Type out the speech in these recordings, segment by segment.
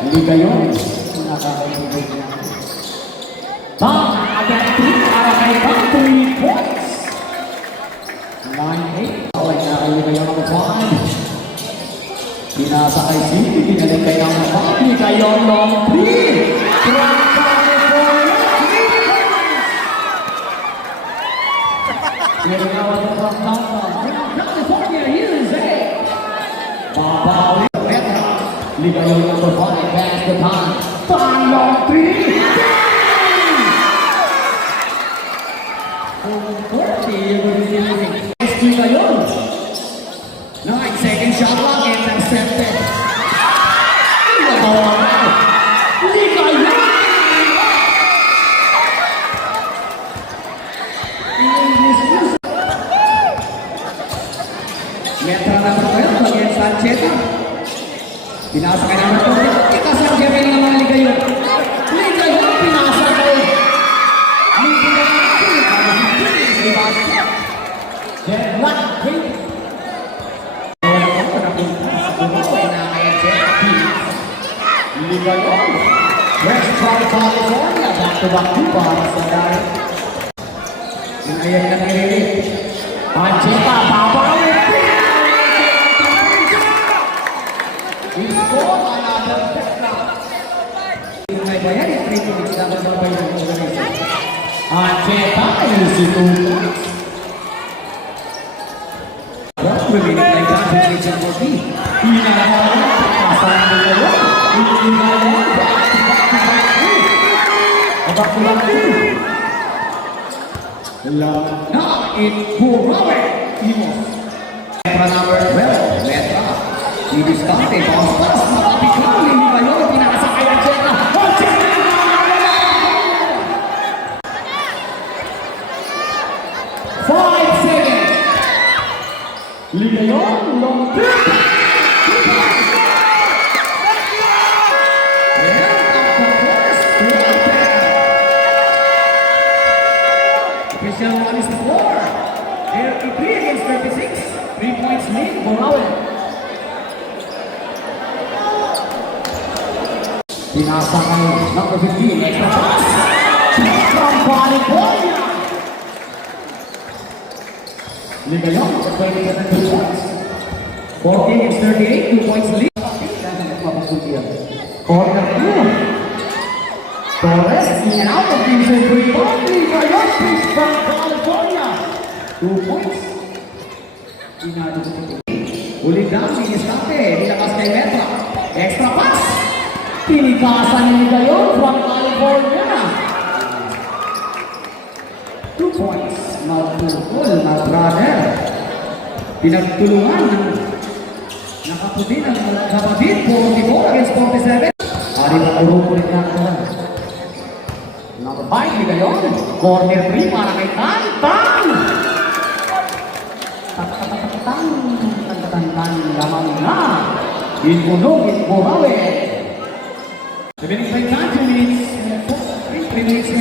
Hindi kayo nakakaibig niya. Bang! Agad 3 para kay Bang 3 points. 9-8. Okay, nakakaibig kayo ng 5. Pinasa kay Stevie. Pinalit kayo ng Bang. Hindi kayo ng 3. From California. Here we go from California, USA. Babawi. Ligayo ng 5. Pass the time. Panlong 3. Ligayo. 9 second shot lang. Intercepted. Ligayo. Metra number 12 against Sancheta. Pinasa ka naman ito. Ikasang Jeffrey ng mga Ligayo. Ligayo, pinasa ko. Ang pinasa. Then, what? Wait. Ligayo. West from California. Back-to-back 2 para sa dahil. Inayan na narinig. Sancheta, babawi. We score another touchdown. May bayar yung 3 points dapat mabayar ng organization. Sancheta, yung si Tukas. Remaining like that, Jason Murphy. Pinakawalan, pasahan ng dalawa. Pinakawalan, back-to-back 2. Now, it's Burawe. Imos. Metra number 12, Metra. Didiskarte, bounce pass, nakapikal, hindi kayo, pinakasa kay Ancheta. Ancheta! 5 seconds. Ligayon, long term. Official one is the 4. 33 against 36. 3 points lead, Burawe. Pinasa kay number 15, extra pass. From California. Ligayon, 27 points. 14 against 38, 2 points lead. Corner 2. Torres, in and out of the rebound. Ligayon, push from California. 2 points. Ulit lang, Didiskarte. Nilakas kay Metra. Extra pass. Pinikasan ni Ligayon from California. 2 points. Magtulol na brother. Pinagtulungan ng nakaputi ng kapatid. 44 against 47. Ari na urupo rin na ito. Number 5, Ligayon. Corner 3 para kay Tan. Tan! Tan! Tan! Lamang na. Inunog, Burawe. The minutes by time, 2 minutes. 3 minutes.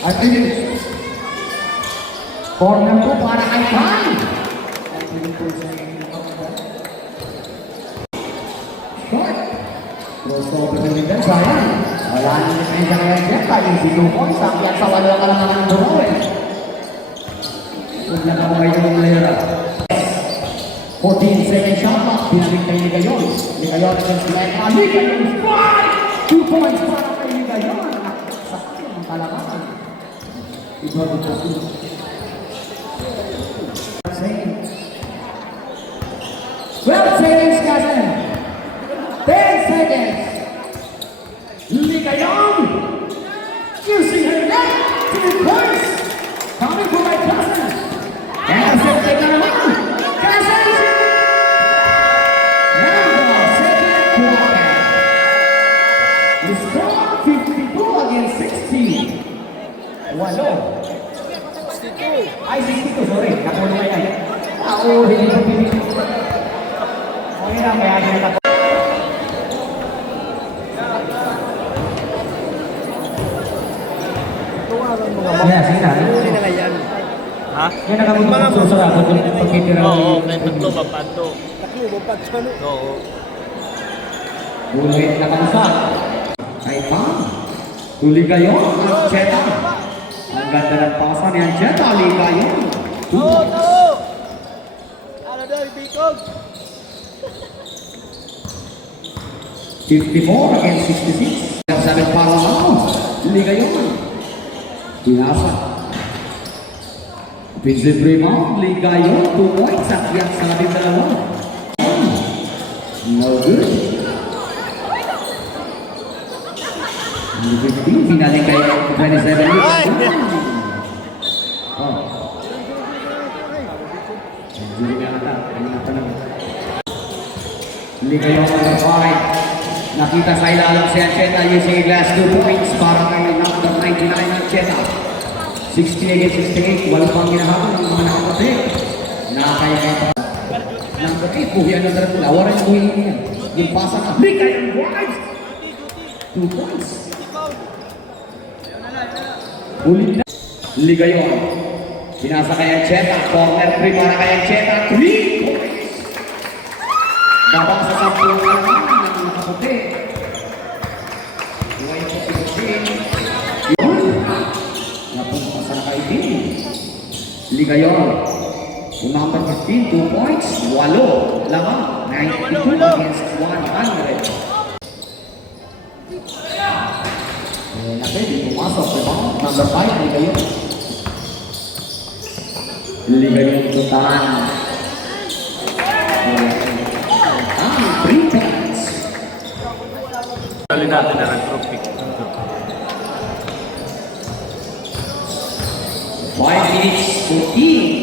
3 minutes. Corner 2 para kay Tan. Short. Crossover ng Ligan, sayang. Wala nang depensa kay Ancheta. Yung si Lupon, sakyan sa wala ka lang ng Burawe. Huwag na kamay yung mayroon. 14 second shot clock. Pinalik kay Ligayon. Ligayon against Metra. Ligayon 5! 2 points para kay Ligayon. Sakyan ang talagaan. Iba ko po. 12 seconds, Kazen. 10 seconds. Ligayon. Using her neck. 2 points. Coming for my cousin. And second na naman. Kazen. Now, second quarter. The score 52 against 60. Walo. 62. Ay, 62. Sorry. Nakulo na yan. Hindi ko pinili. Okay lang, kaya ganyan ako. Kaya, sige na. Hindi na yan. Ha? Yan na kami magsusurat kung pagkitira. Oo, may tatlo, mapato. Tatlo, mapato. Oo. Ulit na bangsa. Ay Pam. Tuligayon at Cheta. Ang ganda ng pasa ni Ancheta. Ligayon. Ano daw, Bicog? 54 against 66. Sabi para ako. Ligayon. Pinasa. Offensive rebound. Ligayon. 2 points at yan sa ating dalawa. No good. 15, pinaling kay 27 years. Oh. Ligayon ang 5. Nakita sa ilalim si Ancheta using a glass 2 points para kay number 99 Ancheta. 60 against 68. Walang pang ginahapon ng mga nakapatid. Nakakaya pa. Number 8, buhiyan ng Dracula. Waran yung buhiyan niya. Yung pasa na. Ligayon drives. 2 points. Ulit na. Ligayon. Pinasa kay Ancheta. Corner 3 para kay Ancheta. 3 points. Babak sa 10 naman ng nakaputi. Huwag ito si yun. Napunta sa nakaitin. Ligayon. Number 15, 2 points. 8 lamang. 92 against 100. Natin, pumasok, diba? Number 5, Ligayon. Ligayon tutan. 3 points. Dali natin na nag-trophy. 5 minutes, 14.